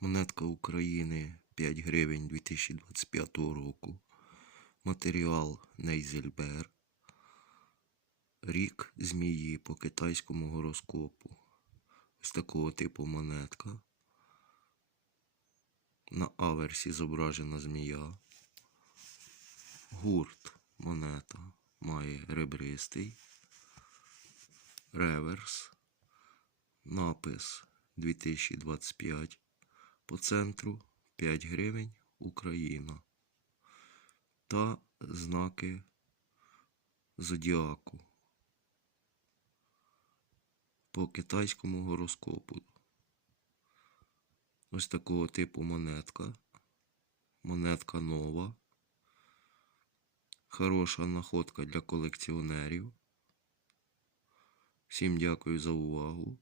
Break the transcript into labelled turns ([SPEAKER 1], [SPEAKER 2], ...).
[SPEAKER 1] Монетка України 5 гривень 2025 року. Матеріал Нейзельбер. Рік змії по китайському гороскопу. Ось такого типу монетка. На аверсі зображена змія. Гурт монета має ребристий. Реверс. Напис 2025. По центру 5 гривень Україна. Та знаки зодіаку. По китайському гороскопу. Ось такого типу монетка. Монетка нова. Хороша находка для колекціонерів. Всім дякую за увагу.